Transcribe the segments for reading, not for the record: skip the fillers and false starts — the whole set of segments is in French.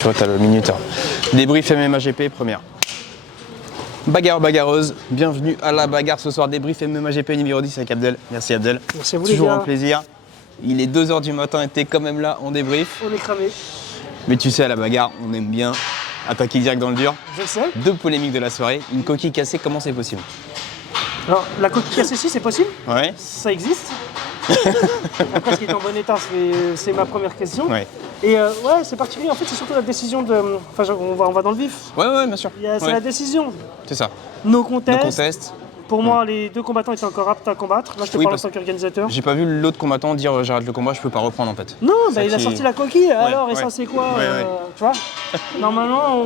Tu vois, t'as le minuteur. Débrief MMA GP, première. Bagarre bagarreuse, bienvenue à la bagarre ce soir. Débrief MMA GP numéro 10 avec Abdel. Merci Abdel. Merci à vous. Toujours les gars. un plaisir. Il est 2h du matin et t'es quand même là, on débrief. On est cramé. Mais tu sais, à la bagarre, on aime bien attaquer direct dans le dur. Je sais. Deux polémiques de la soirée. Une coquille cassée, comment c'est possible? Alors, la coquille cassée, si, c'est possible. Ouais. Ça existe. Après, ce qui est en bon état, c'est ma première question. Ouais. Et ouais, c'est particulier. En fait, c'est surtout la décision de. Enfin, on va dans le vif. Ouais, bien sûr. C'est Ouais. la décision. C'est ça. No No contest. contest. Pour moi, les deux combattants étaient encore aptes à combattre. Là, je te Oui, parle en parce- tant qu'organisateur. J'ai pas vu l'autre combattant dire j'arrête le combat, je peux pas reprendre en fait. Non, C'est bah, ça il a qui- sorti la coquille. Alors, et ouais. ça, c'est quoi Ouais. Tu vois. Normalement,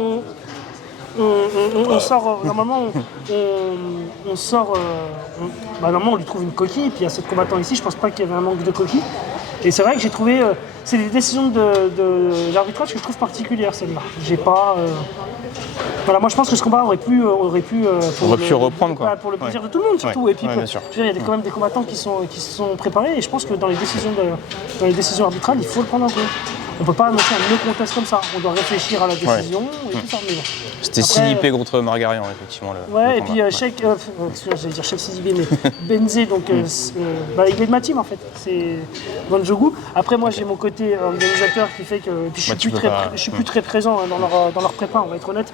on sort. Normalement, on sort. Normalement, on lui trouve une coquille. Puis à ce combattant ici, je pense pas qu'il y avait un manque de coquille. Et c'est vrai que j'ai trouvé. C'est des décisions de l'arbitrage que je trouve particulières, celle-là. J'ai pas. Voilà, moi je pense que ce combat aurait pu reprendre, quoi. Pour le plaisir Ouais. de tout le monde surtout. Ouais. Et puis Ouais, bien sûr. je veux dire, il y a quand même des combattants qui se sont préparés. Et je pense que dans les décisions arbitrales, il faut le prendre en compte. On peut pas annoncer un no contest comme ça. On doit réfléchir à la décision et tout ça. Mais bon. C'était Après, Sidipé contre Margarian, effectivement. Ouais, le et puis combat. Cheikh, excusez-moi, j'allais dire Cheikh Sidibé, mais Benzé, donc il est de ma team en fait, c'est Bonjogu. Après, moi j'ai mon côté organisateur qui fait que. Puis, je suis plus très présent hein, dans leur prépa, on va être honnête.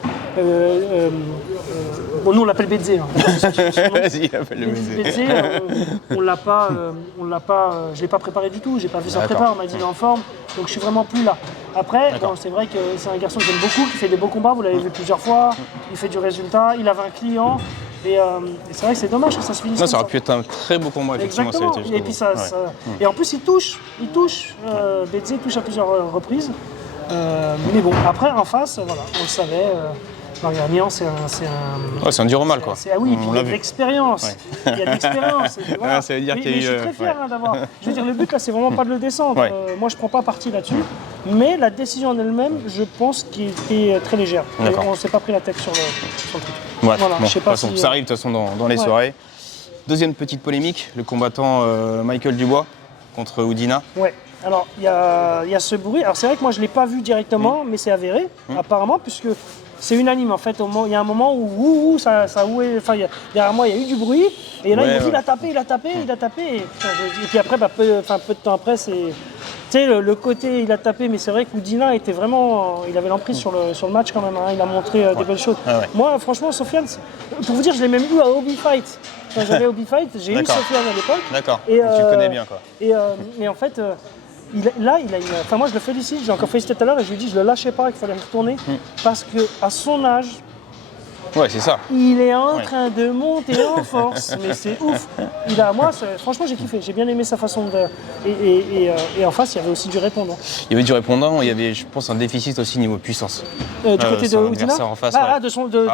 Bon, nous on l'appelle Benzé. Hein. Vas-y, appelle le Benzé. Benzé, on l'a pas, je l'ai pas préparé du tout, j'ai pas vu sa D'accord. prépa, on m'a dit il est en forme, donc je suis vraiment plus là. Après, bon, c'est vrai que c'est un garçon que j'aime beaucoup, qui fait des beaux combats, vous l'avez vu plusieurs fois, il fait du résultat, il avait un client, et c'est vrai que c'est dommage que ça se finisse Non, comme ça aurait pu être un très beau combat, effectivement. Exactement, ça a été et puis jusqu'au bout. et en plus il touche, Benzé touche à plusieurs reprises, mais bon, après en face, voilà, on le savait, Margarian c'est un... Ouais, c'est un dur au mal, quoi. Ah oui, puis On il y l'a a de vu. l'expérience. Ouais. Il y a de l'expérience. et voilà. Ouais, ça veut dire Mais- qu'il y a mais eu, je suis très fier ouais. d'avoir. Je veux dire, le but là, c'est vraiment pas de le descendre. Ouais. Moi, je prends pas parti là-dessus. Mais la décision en elle-même, je pense qu'elle était très légère. Et D'accord. on s'est pas pris la tête sur le truc. Ouais, Voilà, bon, je sais de pas toute façon, si, ça arrive de toute façon dans les Ouais. soirées. Deuxième petite polémique, le combattant Michael Dubois contre Oudina. Ouais. Alors, il y a ce bruit. Alors, c'est vrai que moi, je l'ai pas vu directement, mais c'est avéré, apparemment, puisque c'est unanime en fait. Il y a un moment où ça oué. Enfin, derrière moi, il y a eu du bruit. Et là, Ouais, il m'a dit, ouais. il a tapé. Et, putain, et puis après, peu de temps après, c'est. Tu sais, le côté, il a tapé, mais c'est vrai qu'Oudina était vraiment. Il avait l'emprise sur le match quand même. Hein. Il a montré des belles choses. Ouais, ouais. Moi, franchement, Sofiane, pour vous dire, je l'ai même eu à Hobby Fight. Quand j'allais à Hobby Fight, j'ai eu D'accord. Sofiane à l'époque. D'accord, Et, donc tu le connais bien, quoi. Et en fait, il a une. Enfin, moi, je le félicite. J'ai encore félicité tout à l'heure et je lui ai dit, je le lâchais pas, qu'il fallait retourner. Parce qu'à son âge, Ouais, c'est ça. il est en Ouais. train de monter en force. Mais c'est ouf. Moi, franchement, j'ai kiffé. J'ai bien aimé sa façon de. Et en face, il y avait aussi du répondant. Il y avait du répondant, il y avait, je pense, un déficit aussi niveau puissance. Du côté de son Oudina adversaire en face, Ah,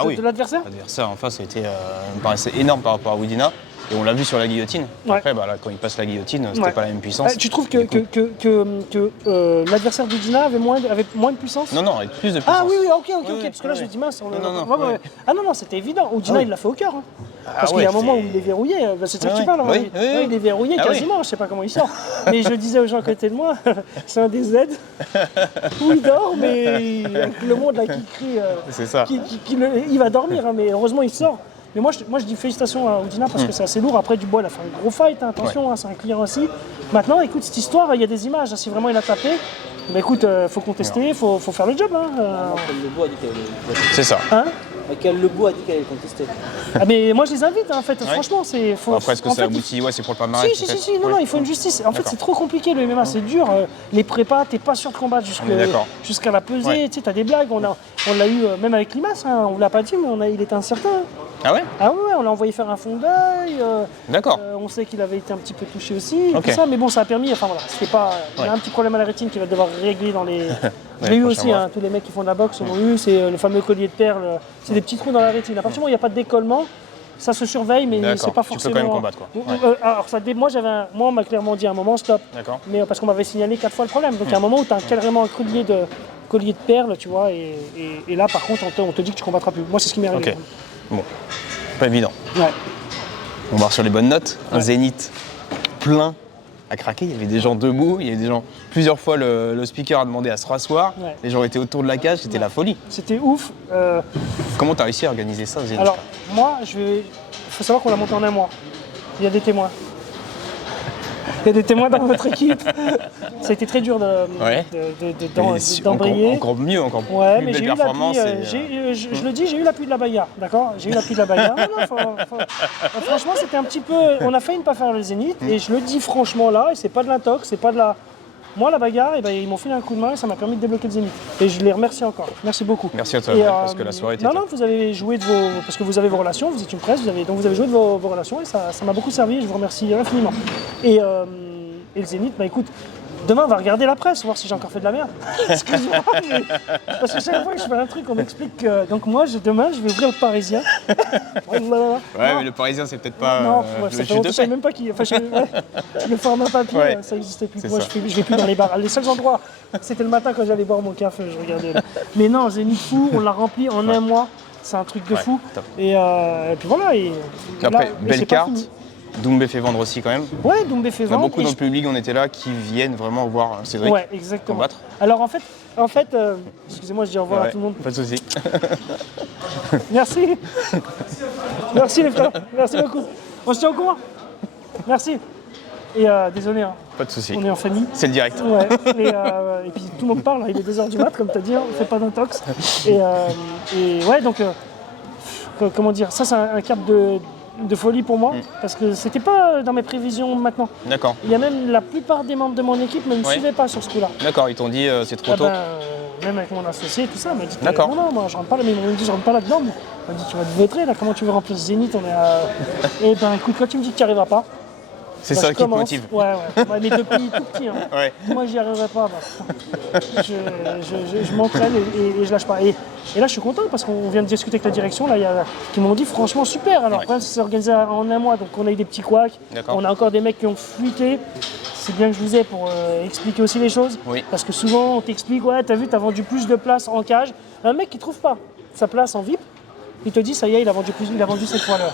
ouais. de l'adversaire. L'adversaire en face me paraissait énorme par rapport à Oudina. Et on l'a vu sur la guillotine. Ouais. Après, bah, là, quand il passe la guillotine, c'était Ouais. pas la même puissance. Tu trouves que l'adversaire d'Oudina avait moins de puissance? Non, avec plus de puissance. Ah oui, ok, Ouais, parce que là je me dis mince. Non, Ouais. ouais. Ah non, c'était évident. Oudina, oui. il l'a fait au cœur. Hein. Parce ouais, qu'il y a un moment où c'est- il est verrouillé. C'est de ça que Ouais, tu parles. ouais. hein. Oui, oui, Il est verrouillé Ah oui. quasiment. Je sais pas comment il sort. Mais je disais aux gens à côté de moi, c'est un des Z où il dort, mais avec le monde là qui crie. C'est ça. Il va dormir, hein, mais heureusement il sort. Mais moi je dis félicitations à Oudina parce que c'est assez lourd. Après Dubois, il a fait un gros fight, hein, attention, hein, c'est un client aussi. Maintenant, écoute, cette histoire, il y a des images. Hein, si vraiment il a tapé, bah écoute, faut contester, faut faire le job. Hein, Michael Lebout a dit qu'elle allait C'est ça. hein. Michael Lebout a dit qu'elle allait contester. Ah, mais moi je les invite, hein, en fait. Franchement, c'est. Après, est-ce que en ça fait, aboutit? Ouais, c'est pour le palmarès. Si, peut-être. non, Ouais. il faut une justice. En fait, D'accord. c'est trop compliqué le MMA, c'est dur. Les prépas, t'es pas sûr de combattre On est d'accord. jusqu'à la pesée. Ouais. Tu sais, t'as des blagues. On l'a eu même avec Limas, hein, on l'a pas dit, mais il était incertain. Ah ouais? Ah ouais, on l'a envoyé faire un fond d'œil. D'accord. On sait qu'il avait été un petit peu touché aussi. Ok. Tout ça, mais bon, ça a permis. Enfin voilà, c'était pas. Il Ouais. a un petit problème à la rétine qu'il va devoir régler dans les. Je Ouais, l'ai eu prochain aussi, mois. hein, tous les mecs qui font de la boxe l'ont eu. C'est le fameux collier de perles. C'est des petits trous dans la rétine. À partir du moment où il n'y a pas de décollement, ça se surveille, mais D'accord. c'est pas Tu peux forcément. quand même combattre, quoi. Alors moi, on m'a clairement dit à un moment stop. D'accord. Mais parce qu'on m'avait signalé 4 fois le problème. Donc il y a un moment où tu as carrément un collier de perles, tu vois. Et là, par contre, on te dit que tu combattras plus. Moi, c'est ce qui m'est arrivé. Ok. Bon, pas évident. Ouais. On part sur les bonnes notes. Un Ouais. Zénith plein a craqué. Il y avait des gens debout, il y avait des gens. Plusieurs fois, le speaker a demandé à se rasseoir. Ouais. Les gens étaient autour de la cage, c'était la folie. C'était ouf. Comment tu as réussi à organiser ça, Zénith? Alors, moi, il faut savoir qu'on l'a monté en un mois. Il y a des témoins. Il y a des témoins dans votre équipe. Ça a été très dur d'embrayer. Encore mieux, encore Ouais, plus mais belle j'ai eu l'appui, performance. je le dis, j'ai eu l'appui de la bagarre, d'accord? J'ai eu l'appui de la bagarre. Franchement, c'était un petit peu... On a failli ne pas faire le Zénith, et je le dis franchement là, et c'est pas de l'intox, c'est pas de la... Moi, la bagarre, ils m'ont filé un coup de main et ça m'a permis de débloquer le Zénith. Et je les remercie encore. Merci beaucoup. Merci à toi, Et, parce que la soirée était Non, top. non, vous avez joué de vos... Parce que vous avez vos relations, vous êtes une presse, donc vous avez joué de vos relations et ça m'a beaucoup servi et je vous remercie infiniment. Et le Zénith, bah écoute, demain on va regarder la presse, voir si j'ai encore fait de la merde. Excuse-moi, mais... parce que chaque fois que je fais un truc, on m'explique que... Donc moi, demain, je vais ouvrir le Parisien. Ouais, mais le Parisien, c'est peut-être pas... Non, ça fait longtemps, je savais même pas qui... Enfin, le format papier, Ouais. ça n'existait plus. C'est Moi, ça. je vais plus dans les bars. Les seuls endroits, c'était le matin quand j'allais boire mon café, je regardais. Là. Mais non, Zénith fou, on l'a rempli en un mois. C'est un truc de fou. top. Et puis voilà. Et Après, là, mais belle c'est pas carte. fini. Doumbé fait vendre aussi quand même. Ouais, Doumbé fait Il y en a vendre. beaucoup dans le public, on était là, qui viennent vraiment voir Cédric Ouais, exactement. combattre. Alors en fait, excusez-moi, je dis au revoir à Ouais, tout le monde. pas de souci. Merci. Merci les frères. Merci beaucoup. On se tient au courant. Merci. Et désolé, hein, Pas de souci. on est en famille. C'est le direct. Ouais, et puis tout le monde parle, hein, il est 2h du mat, comme tu as dit, on ne fait pas d'intox. Et ouais, donc, comment dire, ça c'est un cap de folie pour moi, parce que c'était pas dans mes prévisions maintenant. D'accord. Il y a même la plupart des membres de mon équipe ne me suivaient pas sur ce coup-là. D'accord, ils t'ont dit c'est trop Ah tôt. ben, même avec mon associé et tout ça, il m'a dit D'accord. non, moi je rentre pas là, mais ils m'ont dit je rentre pas là-dedans. Il m'a dit tu vas te vautrer là, comment tu veux remplir ce Zénith, on est à... Et ben écoute, quand tu me dis que tu n'y arriveras pas, C'est bah, ça je qui te commence. motive. Ouais, mais depuis tout petit. Hein. Ouais. Moi, j'y arriverai pas. Bah. Je m'entraîne et je lâche pas. Et là, je suis content parce qu'on vient de discuter avec la direction. Là, qui m'ont dit franchement super. Alors, après, c'est organisé en un mois, donc on a eu des petits couacs. D'accord. On a encore des mecs qui ont fuité. C'est bien que je vous ai pour expliquer aussi les choses. Oui. Parce que souvent, on t'explique ouais, t'as vu, t'as vendu plus de places en cage. Un mec qui trouve pas sa place en VIP. Il te dit, ça y est, il a vendu cette fois-là.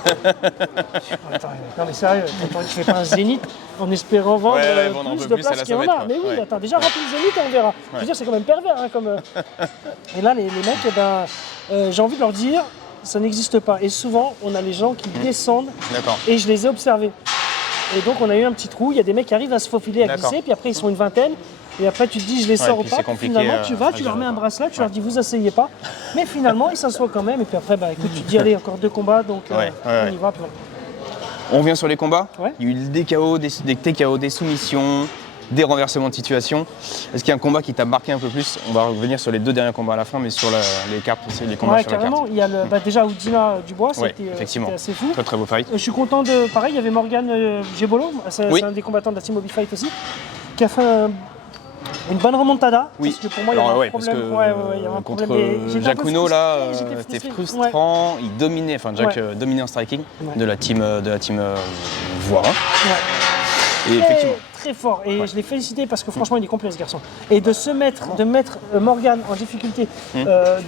Attends, non mais sérieux, tu fais pas un Zénith en espérant vendre vendre un plus peu de plus à places la qu'il y en sauvette, a. quoi. Mais oui, Ouais. attends, déjà remplis le Zénith et on verra. Je veux dire, c'est quand même pervers. Hein, comme, Et là, les mecs, eh ben, j'ai envie de leur dire, ça n'existe pas. Et souvent, on a les gens qui descendent D'accord. et je les ai observés. Et donc, on a eu un petit trou, il y a des mecs qui arrivent à se faufiler, à D'accord. glisser, puis après, ils sont une vingtaine. Et après, tu te dis, je les sors ou puis pas. c'est compliqué, Finalement, tu vas, à tu leur gérer, mets un quoi. bracelet, tu leur dis, vous asseyez pas. Mais finalement, ils s'assoient quand même. Et puis après, bah, écoute, tu te dis, allez, encore 2 combats, donc on y va. Puis voilà. On revient sur les combats. Ouais. Il y a eu des KO, des TKO, des soumissions, des renversements de situation. Est-ce qu'il y a un combat qui t'a marqué un peu plus? On va revenir sur les 2 derniers combats à la fin, mais sur les cartes, les combats Ouais, sur la carrément. carte. Il y a déjà Oudina Dubois, Ouais, c'était effectivement. assez fou. Très très beau fight. Je suis content de. Pareil, il y avait Morgane Gebolo, c'est Oui. un des combattants de la Team Hobby Fight aussi, qui a fait une bonne remontada. Oui. Parce que pour moi, il y Alors, avait ouais, un parce problème. que Il y avait un contre problème. Mais j'étais un peu Jacuno, là, frustré, j'étais c'était frustré. frustrant. Il dominait, enfin Jack Ouais. dominait en striking Ouais. de la team Voirin. Ouais. Et effectivement. Très fort. Et je l'ai félicité parce que franchement, il est complet ce garçon. Et de mettre Morgane en difficulté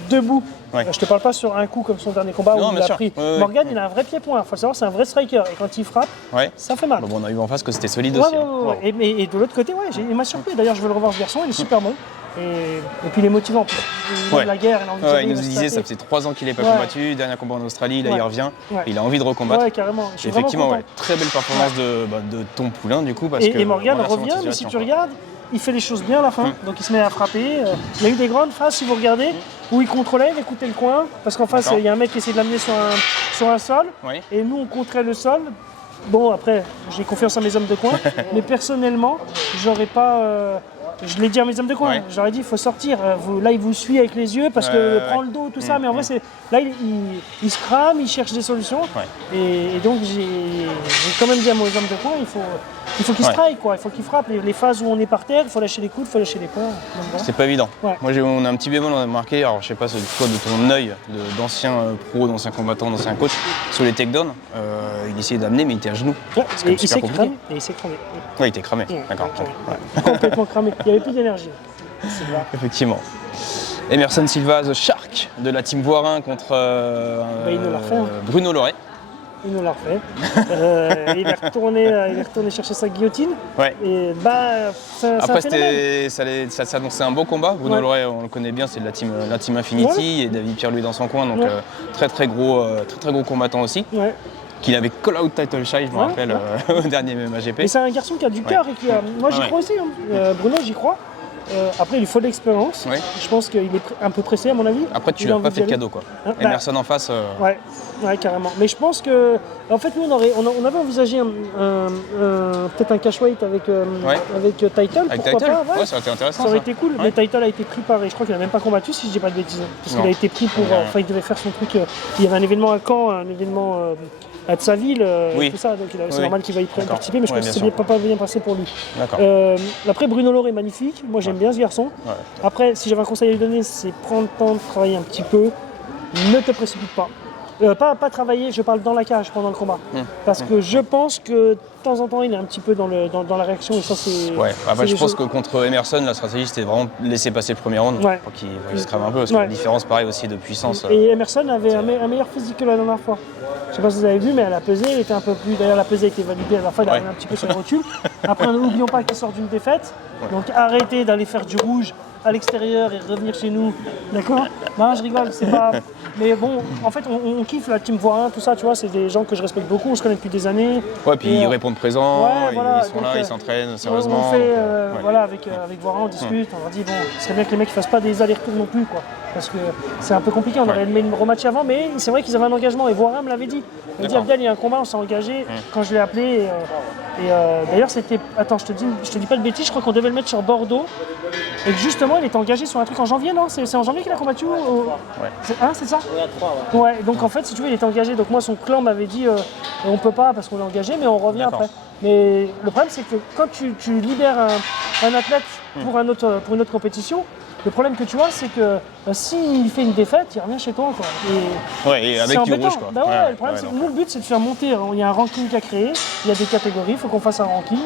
debout. Ouais. Je te parle pas sur un coup comme son dernier combat Non, où il bien a sûr. pris. Ouais, ouais. Morgane, il a un vrai pied-point. Il faut le savoir, c'est un vrai striker. Et quand il frappe, Ouais. ça fait mal. Bon, on a eu en face que c'était solide Ouais, aussi. ouais, hein. ouais. Et de l'autre côté, ouais, il m'a surpris. D'ailleurs, je veux le revoir ce garçon, il est super bon. Et puis il est motivant en plus. Il Ouais. aime la guerre, il a envie de Ouais, gagner, il nous va se disait, ça taper. faisait 3 ans qu'il n'est pas Ouais. combattu. Dernier combat en Australie, là il Ouais. revient. Ouais. Il a envie de recombattre. Ouais, carrément. Je suis Et effectivement, vraiment ouais, très belle performance de ton poulain du coup. Parce que Et Morgane renversement de revient, mais si situation, tu quoi. regardes, il fait les choses bien à la fin. Donc il se met à frapper. Il y a eu des grandes phases, si vous regardez, où il contrôlait, il écoutait le coin. Parce qu'en face, D'accord. il y a un mec qui essaie de l'amener sur un sol. Oui. Et nous, on contrait le sol. Bon, après, j'ai confiance en mes hommes de coin. Mais personnellement, j'aurais pas. Je l'ai dit à mes hommes de coin, Ouais. j'aurais dit il faut sortir. Là, il vous suit avec les yeux parce que prend le dos, tout ça. Mais en vrai, là, il se crame, il cherche des solutions. Ouais. Et donc, j'ai quand même dit à mes hommes de coin il faut qu'ils Ouais. strike, quoi. Il faut qu'ils frappent. Les phases où on est par terre, il faut lâcher les coudes, il faut lâcher les poings. Donc, voilà. C'est pas évident. Ouais. Moi, on a un petit bémol, on a marqué, alors je sais pas, c'est toi de ton œil d'ancien pro, d'ancien combattant, d'ancien coach, sur les takedowns, il essayait d'amener, mais il était à genoux. Ouais, C'est quand même et il super s'est compliqué. cramé. Et il s'est cramé. Ouais, il était cramé. Ouais, D'accord. ouais. Complètement cramé. Il n'y avait plus d'énergie. C'est vrai. Effectivement. Emerson Silva, The Shark de la team Voirin contre il nous l'a refait, hein. Bruno Loret. il nous l'a refait. Il est retourné chercher sa guillotine. Ouais. Et bah, c'est un Après, phénomène. ça s'annonçait un beau combat. Bruno Ouais. Loret, on le connaît bien, c'est de la team Infinity et David Pierre-Louis dans son coin, donc Ouais. très gros combattant aussi. Ouais. Qu'il avait call out title shy, je me Ouais, rappelle, au dernier MMAGP. Et c'est un garçon qui a du cœur et qui a. Moi j'y Ouais. crois aussi. Hein. Bruno, j'y crois. Après, il lui faut de l'expérience. Ouais. Je pense qu'il est un peu pressé, à mon avis. Après, tu Il lui a as pas envie fait de d'y aller. cadeau, quoi. Hein, bah, Emerson en face. ouais, carrément. Mais je pense que, en fait, nous, on avait envisagé peut-être un cash weight avec Title. Avec Pourquoi Title, pas, ouais, ça aurait été intéressant. Ça aurait ça. été cool, Ouais. mais Title a été pris par. Je crois qu'il n'a même pas combattu, si je dis pas de bêtises. Parce Non. qu'il a été pris pour. Ouais. Enfin, il devait faire son truc. Il y avait un événement à Caen, un événement à Tsaville, Oui. et tout ça. Donc c'est Oui. normal qu'il va y D'accord. participer, mais je Ouais, pense que bien c'est pas bien passé pour lui. D'accord. Après, Bruno Laure est magnifique. Moi, j'aime bien ce garçon. Ouais. Après, si j'avais un conseil à lui donner, c'est prendre le temps de travailler un petit peu. Ne te précipite pas. Pas travailler, je parle dans la cage pendant le combat. Parce que je pense que de temps en temps, il est un petit peu dans la réaction et ça, c'est. Ouais, après c'est je des pense choses- que contre Emerson, la stratégie c'était vraiment laisser passer le premier round Ouais. pour qu'il se crame un peu, parce que Ouais. la différence pareil aussi de puissance. Et Emerson avait un meilleur physique que la dernière fois. Je sais pas si vous avez vu, mais à la pesée, il était un peu plus. D'ailleurs, la pesée a été validée à la fin, il Ouais. arrive un petit peu sur le recul. Après, n'oublions pas qu'il sort d'une défaite. Donc arrêtez d'aller faire du rouge à l'extérieur et revenir chez nous. D'accord? Non, je rigole, c'est pas. Mais bon, en fait, on kiffe la team Voirin, tout ça, tu vois, c'est des gens que je respecte beaucoup, on se connaît depuis des années. Ouais, puis Et, ils répondent présents, ouais, voilà, ils sont donc, là, ils s'entraînent sérieusement. On fait, donc, ouais. voilà, avec Voirin, on discute, on leur dit, bon, ce serait bien que les mecs ne fassent pas des allers-retours non plus, quoi. Parce que c'est un peu compliqué, on aurait aimé le rematch avant, mais c'est vrai qu'ils avaient un engagement, et Voirin me l'avait dit. Il m'a dit, D'accord. Abdel, il y a un combat, on s'est engagé quand je l'ai appelé. D'ailleurs, c'était. Attends, je te dis pas de bêtises, je crois qu'on devait le mettre sur Bordeaux. Et que justement, il était engagé sur un truc en janvier, non? C'est en janvier qu'il a combattu c'est ça? Oui, à 3, ouais. Ouais, donc en fait, si tu veux, il était engagé. Donc moi, son clan m'avait dit, on peut pas parce qu'on est engagé, mais on revient D'accord. après. Mais le problème, c'est que quand tu libères un athlète pour une autre compétition, le problème que tu as, c'est que s'il fait une défaite, il revient chez toi, quoi. Ouais, et avec C'est du embêtant. rouge quoi. Bah ouais, le problème, c'est que donc, nous, le but, c'est de faire monter. Il y a un ranking à créer, il y a des catégories, il faut qu'on fasse un ranking.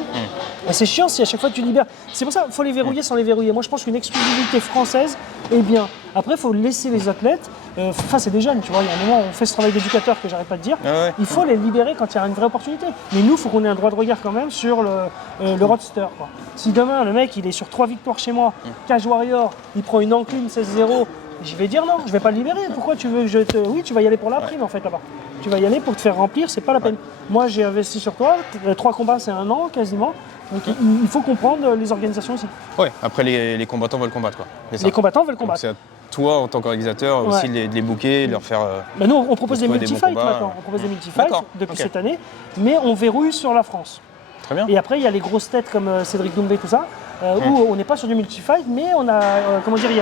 Et c'est chiant si à chaque fois tu libères. C'est pour ça qu'il faut les verrouiller sans les verrouiller. Moi, je pense qu'une exclusivité française est bien. Après, il faut laisser les athlètes. Enfin, c'est des jeunes, tu vois. Il y a un moment, on fait ce travail d'éducateur que j'arrête pas de dire. Ouais. Il faut les libérer quand il y a une vraie opportunité. Mais nous, il faut qu'on ait un droit de regard quand même sur le roadster, quoi. Si demain, le mec, il est sur 3 victoires chez moi, Cage Warrior, il prend une encline 16-0, je vais dire non, je vais pas le libérer. Pourquoi tu veux que je te. Oui, tu vas y aller pour la prime en fait là-bas. Tu vas y aller pour te faire remplir, c'est pas la peine. Moi, j'ai investi sur toi, 3 combats, c'est 1 an quasiment. Donc il faut comprendre les organisations aussi. Ouais, après les combattants veulent combattre quoi. C'est ça. Les combattants veulent Donc, combattre. c'est à toi en tant qu'organisateur aussi Ouais. de les booker, de leur faire. Bah, nous, on propose des trouver des bons multi-fights combats. maintenant. On propose des multi-fights D'accord, depuis ok. cette année, mais on verrouille sur la France. Très bien. Et après, il y a les grosses têtes comme Cédric Doumbé, tout ça, où on n'est pas sur du multi-fight, mais on a, comment dire, il y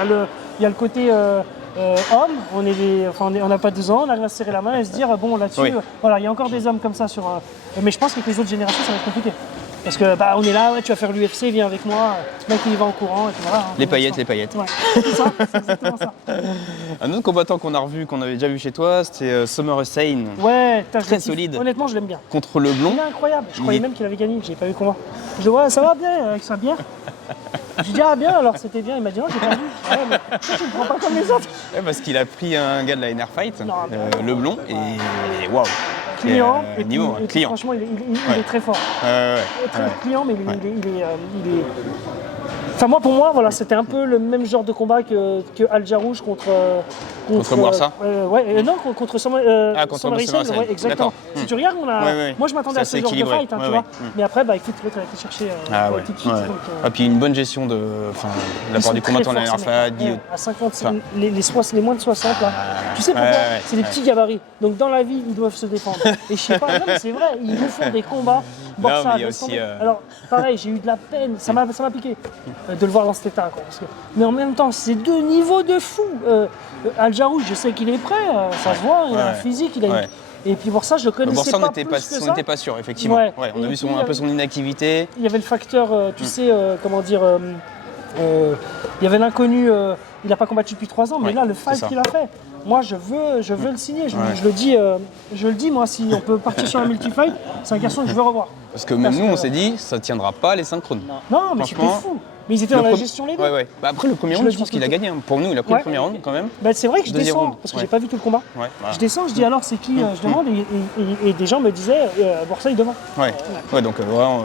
a le côté homme, on n'a pas 2 ans, on arrive à se serrer la main et se dire, bon, là-dessus, Oui. voilà, il y a encore des hommes comme ça sur. Mais je pense qu'avec les autres générations, ça va être compliqué. Parce que on est là, ouais, tu vas faire l'UFC, viens avec moi, le mec il y va en courant, et puis voilà. Les paillettes. Ouais, c'est ça, c'est exactement ça. Un autre combattant qu'on a revu, qu'on avait déjà vu chez toi, c'était Summer Hussein Ouais, je Très le kiffe. solide. Honnêtement, je l'aime bien. contre le blond. Il est incroyable. Je Il croyais est- même qu'il avait gagné. J'ai pas vu comment. Je dis ouais, ça va bien avec sa bière. Je dis ah bien alors c'était bien. Il m'a dit non j'ai pas vu. Ouais, mais pourquoi tu me prends pas comme les autres. Ouais, parce qu'il a pris un gars de la NR Fight, Non, le blond, et waouh. Client Et, et puis, niveau, et puis, client. franchement il est très fort. Ouais. Très client mais il est. Enfin pour moi voilà c'était un peu le même genre de combat que Al Jarouche contre Bouarsa non contre Summer contre Summer Summer Hussein, Hussein. ouais, exactement. D'accord. Si tu regardes on a Ouais. moi je m'attendais C'est à ce assez genre de équilibré. fight hein, Ouais, tu vois. ouais. Mais après écoute l'autre a été chercher Ah ouais. tout de suite, ouais. donc, Ah, puis une bonne gestion de la part du combattant de la NR Fight, Guillaume. à 50, Enfin. les moins de 60 là. Tu sais pourquoi? ouais, C'est des petits gabarits. Donc dans la vie, ils doivent se défendre. Et je sais pas, non, mais c'est vrai, ils nous font des combats. Non, Borsa, mais il y a laisse aussi, tomber. Alors pareil, j'ai eu de la peine, ça m'a piqué de le voir dans cet état. Quoi, parce que- Mais en même temps, c'est 2 niveaux de fou. Al Jarouche, je sais qu'il est prêt, ça se voit, il a un Ouais. physique, il a Ouais. Et puis pour ça, je le connaissais Borsa, pas on n'était plus que ça. pas sûr, effectivement. Ouais. Ouais, on a Et vu puis, un peu son inactivité. Il y avait le facteur, tu sais, comment dire, il y avait l'inconnu, il n'a pas combattu depuis 3 ans, mais Ouais, là, le c'est fight ça. qu'il a fait, moi, je veux le signer. Je le dis, moi, si on peut partir sur un multi-fight, c'est un garçon que je veux revoir. Parce que même Parce nous, on que- s'est dit, ça tiendra pas les synchrones. Non, mais c'était Franchement, fou. Mais ils étaient dans la gestion les deux. Ouais, ouais. Bah, après, le premier Je round, le je pense dis qu'il a tout- gagné. Hein. Pour nous, il a pris Ouais. le premier round quand même. Bah, c'est vrai que je Deuxième descends, round, parce que ouais. j'ai pas vu tout le combat. Ouais, voilà. Je descends, je dis alors c'est qui je demande, et des gens me disaient Borsay devant. Ouais. Ouais, donc vraiment.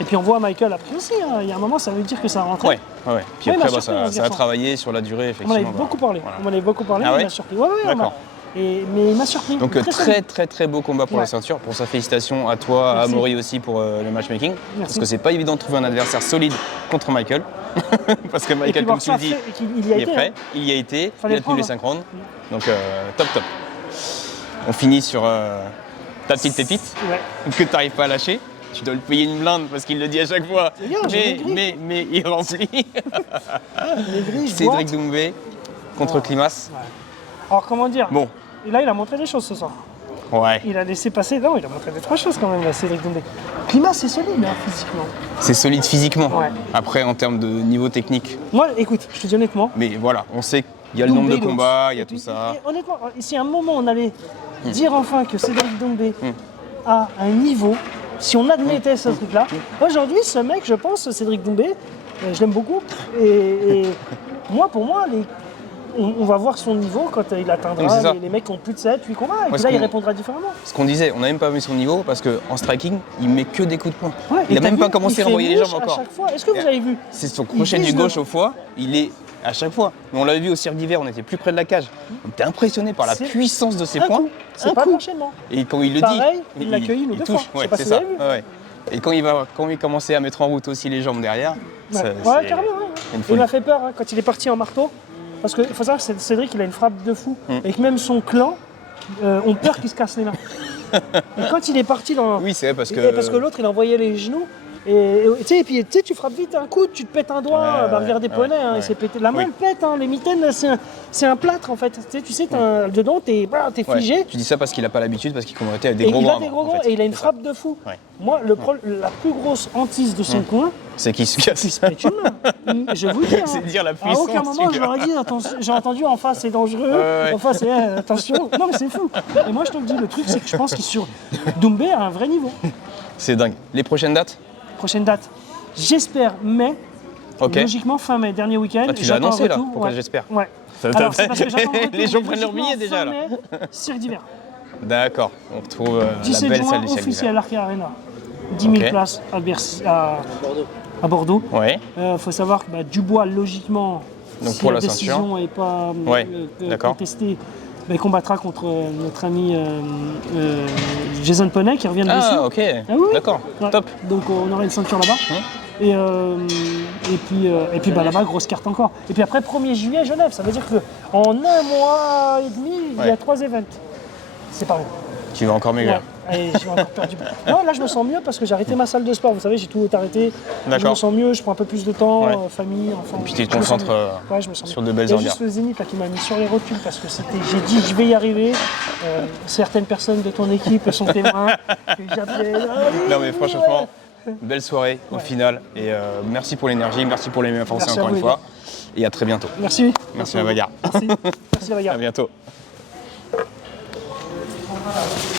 Et puis on voit Michael après aussi, hein. Il y a un moment ça veut dire que ça rentre. Ouais, ouais. Puis Ouais, il m'a après, bah, surpris, hein, ce ça a garçon. travaillé sur la durée, On en effectivement. avait bah, beaucoup parlé. voilà. On en avait beaucoup parlé, Ah mais ouais il m'a surpris. Ouais, ouais, D'accord. mais il m'a surpris. Donc Très solide. très beau combat pour Ouais. la ceinture. Pour sa félicitation à toi, à Merci. Amaury aussi pour le matchmaking. Merci. Parce que c'est pas évident de trouver un adversaire solide contre Michael. Parce que Et puis Michael, comme voir tu le ça dis, fait, et qu'il y a il est été. prêt, hein. il y a été, Fallait il a le tenu les prendre. 5 rounds. Donc top. On finit sur ta petite pépite Ouais. que tu n'arrives pas à lâcher. Tu dois le payer une blinde parce qu'il le dit à chaque fois. C'est bien, j'ai maigri. Mais il remplit. Les grilles, je Cédric boite. Doumbé contre Klimas. Ouais. Alors comment dire Bon, Et là il a montré des choses ce soir. ouais. Il a laissé passer. Non, il a montré des trois choses quand même, là, Cédric Doumbé. Climat c'est solide hein, physiquement. C'est solide physiquement. Ouais. Après, en termes de niveau technique. Moi, écoute, je te dis honnêtement. Mais voilà, on sait qu'il y a le nombre de Doumbé, combats, il y a et puis, tout ça. et honnêtement, si à un moment on allait dire enfin que Cédric Doumbé a un niveau, si on admettait ce truc-là, aujourd'hui, ce mec, je pense, Cédric Doumbé, je l'aime beaucoup. Et moi, pour moi, on va voir son niveau quand il Mais c'est atteindra ça. les mecs qui ont plus de 7, 8 combats. Et puis Parce là, il qu'on- répondra différemment. Ce qu'on disait, on n'a même pas mis son niveau parce qu'en striking, il met que des coups de poing. Ouais, il et n'a t'as même vu, pas commencé il à fait envoyer les mouche jambes à encore. chaque fois. Est-ce que vous avez vu C'est son Il crochet du vise gauche le- au foie, il est à chaque fois. Mais on l'avait vu au cirque d'hiver, on était plus près de la cage. On était impressionné par la C'est puissance de ses un poings. coup. C'est Un pas coup. d'enchaînement. Et quand il le Pareil, dit, il l'accueille une ou deux touche. fois. Je sais Ouais, pas c'est si ça. vous avez vu. Ouais, ouais. Et quand il commençait à mettre en route aussi les jambes derrière, ça, Ouais, c'est carrément. Ouais. une Il folie. m'a fait peur hein, quand il est parti en marteau. Parce qu'il faut savoir que Cédric, il a une frappe de fou. Et que même son clan ont peur qu'il se casse les mains. Et quand il est parti dans. Oui, c'est vrai parce que. Et parce que l'autre, il envoyait les genoux. Et tu sais, et puis tu sais, tu frappes vite un coup, tu te pètes un doigt. Ouais, Bah, ouais, regardez ouais, Poney, hein, ouais. il s'est pété. La main, Oui. elle pète. Hein, les mitaines, c'est un plâtre en fait. Tu sais, dedans, t'es Ouais. figé. Tu dis ça parce qu'il n'a pas l'habitude, parce qu'il combattait avec des Et gros il gants. a des avant, gros en gants fait. et il a une C'est ça. frappe de fou. Ouais. Moi, la plus grosse hantise de son coin, C'est qu'il se casse. il se pète une main. Je vous dis. Hein, C'est dire la à puissance. aucun moment, du je gars. leur ai dit, attention, j'ai entendu en face c'est dangereux, Ouais. en face c'est attention. Non mais c'est fou. Et moi je te le dis, le truc c'est que je pense qu'il sur Doumbé a un vrai niveau. C'est dingue. Les prochaines dates? Prochaine date, j'espère mai. Ok. Logiquement fin mai, dernier week-end. Ah, tu l'as J'attends un annoncé, là. retour, Pourquoi ouais. j'espère? Ouais. Ça- Alors c'est parce que j'attends le retour, Les gens mais prennent leur logiquement, billet déjà fin là. mai, Cirque d'hiver. D'accord, on retrouve la 17 belle juin, salle du ciel officiel d'hiver. Arca Arena. 10 000 Ok. places à, Bercy, Bordeaux. à Bordeaux. Ouais, Faut savoir que Dubois, logiquement, Donc si pour la la décision ceinture. n'est pas Ouais, d'accord. contestée, il combattra contre notre ami Jason Poney qui revient de blessure. Ah, ok, Ah oui, d'accord, ouais. top. Donc on aura une ceinture là-bas. Et puis là-bas, grosse carte encore. Et puis après, 1er juillet, Genève. Ça veut dire qu'en un mois et demi, il y a Ouais. 3 events. C'est pas bon. Tu vas encore maigrir. Ouais. Et j'ai encore perdu. Non, là, je me sens mieux parce que j'ai arrêté ma salle de sport. Vous savez, j'ai tout arrêté. Je D'accord. me sens mieux, je prends un peu plus de temps, Ouais. famille, enfants. Puis tu te Je me sens concentres, mieux. Ouais, je me sens sur mieux. de belles Il y a heures. juste le Zénith là, qui m'a mis sur les rotules parce que j'ai dit je vais y arriver. Certaines personnes de ton équipe sont témoins. Que j'appelais, allez, Non mais franchement, ouais. belle soirée au final. Et merci pour l'énergie, merci pour les informations Merci à encore vous, une les fois. Et à très bientôt. Merci. Merci la bagarre. Merci. Merci la bagarre. À bientôt.